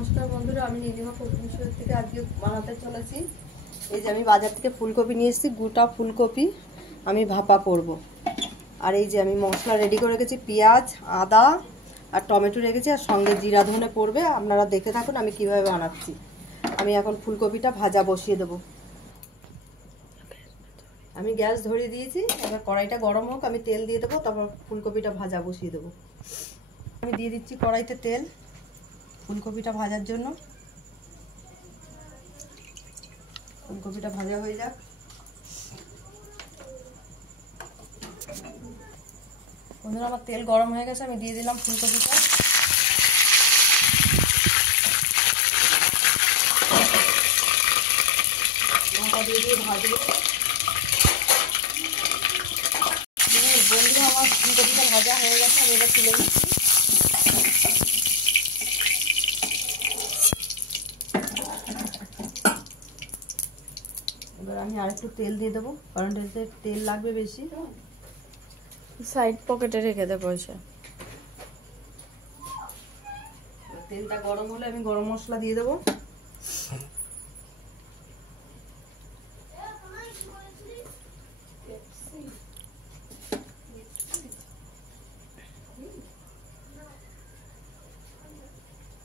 নমস্কার বন্ধুরা, আমি নীলিমা কুকিংশো থেকে আজকে বানাতে চলেছি। এই যে আমি বাজার থেকে ফুলকপি নিয়ে এসেছি, গোটা ফুলকপি আমি ভাপা করব। আর এই যে আমি মশলা রেডি করে রেখেছি, পেঁয়াজ, আদা আর টমেটো রেখেছি, আর সঙ্গে জিরা ধনে পড়বে। আপনারা দেখে থাকুন আমি কিভাবে বানাচ্ছি। আমি এখন ফুলকপিটা ভাজা বসিয়ে দেবো। আমি গ্যাস ধরিয়ে দিয়েছি, এবার কড়াইটা গরম হোক, আমি তেল দিয়ে দেবো, তারপর ফুলকপিটা ভাজা বসিয়ে দেবো। আমি দিয়ে দিচ্ছি কড়াইতে তেল ফুলকপিটা ভাজার জন্য। ফুলকপিটা ভাজা হয়ে যাক। বন্ধুরা, আমার তেল গরম হয়ে গেছে, আমি দিয়ে দিলাম ফুলকপিটা। লঙ্কা দিয়ে ভাজবো। বন্ধুরা, আমার ফুলকপিটা ভাজা হয়ে গেছে, আমি এবার তুলে দিচ্ছি। এবার আমি আরেকটু তেল দিয়ে দেবো, কারণ এতে তেল লাগবে বেশি। সাইড পকেটে রেখে দেবো। তেলটা গরম হলে আমি গরম মশলা দিয়ে দেবো।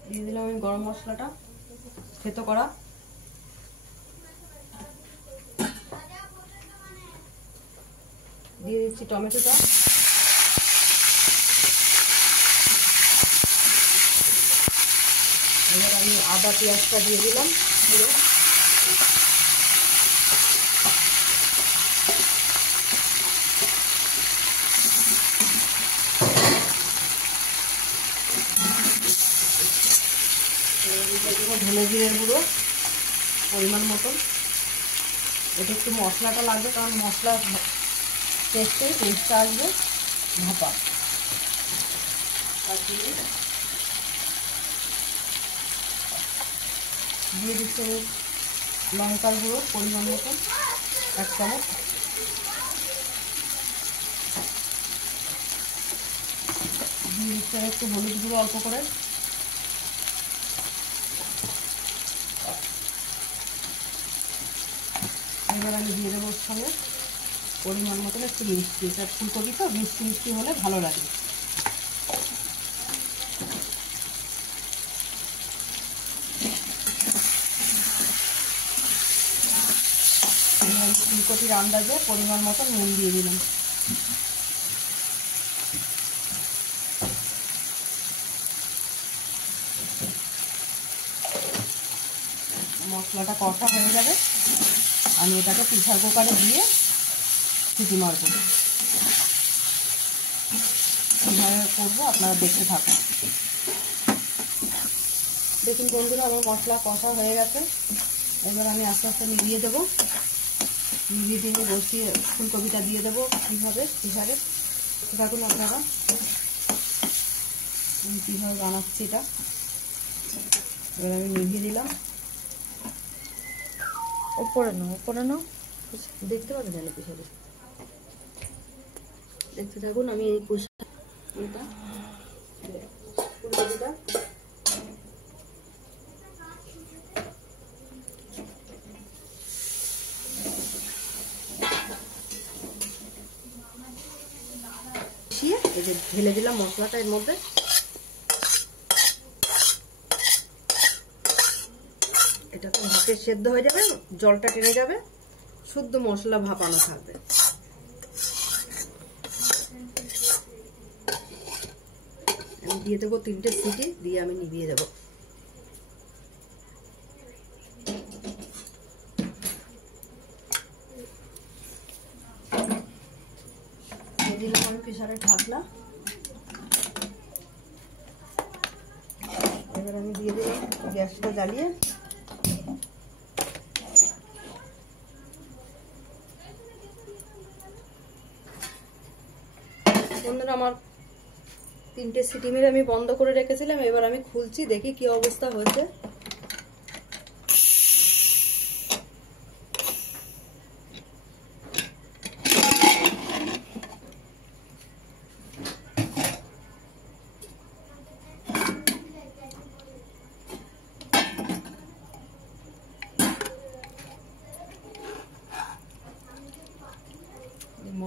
দিয়ে দিলাম আমি গরম মশলাটা থেতো করা। দিয়ে দিচ্ছি টমেটোটা। এবার আমি আদা পেঁয়াজটা দিয়ে দিলাম পুরো। ধনে জিরের গুঁড়ো পরিমাণ মতন। এটা একটু মশলাটা লাগবে, কারণ মশলা টেস্টটা আসবে ভাপা। আর দিয়ে দিচ্ছি আমি লঙ্কার গুঁড়ো পরিমাণ মতন 1 চামচ। দিয়ে দিচ্ছি আমি একটু হলুদ গুঁড়ো অল্প করে। এবার আমি দিয়ে দেবো ওর সঙ্গে পরিমাণ মতন একটু মিষ্টি। এটা ফুলকপি তো মিষ্টি মিষ্টি হলে ভালো লাগে। ফুলকপির আন্দাজে পরিমাণ মতো নুন দিয়ে দিলাম। মশলাটা কষা হয়ে যাবে, আমি এটাকে প্রেসার কুকারে দিয়ে সিটি মারব। কীভাবে করবো আপনারা দেখতে থাকুন। দেখুন বন্ধুরা, আমার মশলা কষা হয়ে গেছে। এবার আমি আস্তে আস্তে নিভিয়ে দেবো। নিভিয়ে দিয়ে বসিয়ে ফুলকপিটা দিয়ে দেবো কীভাবে প্রেসারে। দেখুন আপনারা আমি কীভাবে বানাচ্ছি এটা। এবার আমি নিভিয়ে দিলাম। উপরে নাও দেখতে পাবেন জানি প্রেসারে। দেখতে থাকুন আমি এই ফুলকপিটা এই যে ঢেলে দিলাম মশলাটা এর মধ্যে। এটা তো ভাপে সেদ্ধ হয়ে যাবে, জলটা টেনে যাবে, শুদ্ধ মশলা ভাপানো থাকবে। আমি দিয়ে দেবো 3টে সিটি, দিয়ে আমি নিভিয়ে দেবো। দিয়ে দিলাম আমি প্রেসারে ঢাকনা। এবার আমি দিয়ে দিলাম গ্যাসটা জ্বালিয়ে। বন্ধুরা, আমার 3টে সিটি মেরে আমি বন্ধ করে রেখেছিলাম। এবার আমি খুলছি, দেখি কি অবস্থা হয়েছে।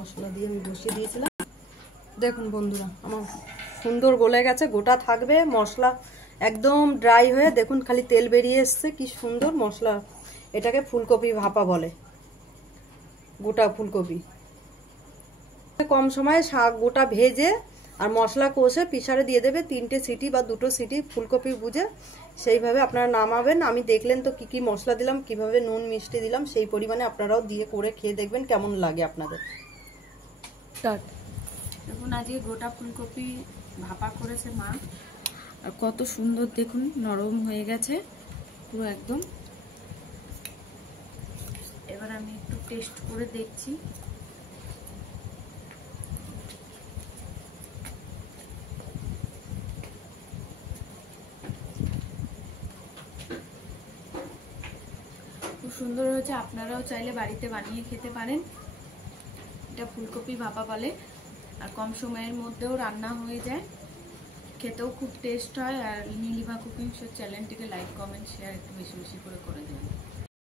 মশলা দিয়ে আমি বসিয়ে দিয়েছিলাম। দেখুন বন্ধুরা, আমার সুন্দর গলে গেছে, গোটা থাকবে মশলা, একদম ড্রাই হয়ে দেখুন খালি তেল বেরিয়ে এসছে, কি সুন্দর মশলা। এটাকে ফুলকপি ভাপা বলে, গোটা ফুলকপি। কম সময়ে শাক গোটা ভেজে আর মশলা কষে প্রেসারে দিয়ে দেবে, 3টে সিটি বা 2টো সিটি ফুলকপি বুঝে, সেইভাবে আপনারা নামাবেন। আমি দেখলেন তো কি কি মশলা দিলাম, কিভাবে নুন মিষ্টি দিলাম, সেই পরিমাণে আপনারাও দিয়ে করে খেয়ে দেখবেন কেমন লাগে আপনাদের। দেখুন আজকে গোটা ফুলকপি ভাপা করেছে মা, আর কত সুন্দর দেখুন নরম হয়ে গেছে পুরো একদম। এবার আমি একটু টেস্ট করে দেখছি। খুব সুন্দর হয়েছে, আপনারাও চাইলে বাড়িতে বানিয়ে খেতে পারেন। এটা ফুলকপি ভাপা বলে, আর কম সময়ের মধ্যেও রান্না হয়ে যায়, খেতেও খুব টেস্ট হয়। আর নীলিমা কুকিং শো চ্যানেলটিকে লাইক কমেন্ট শেয়ার একটু বেশি বেশি করে দেবেন।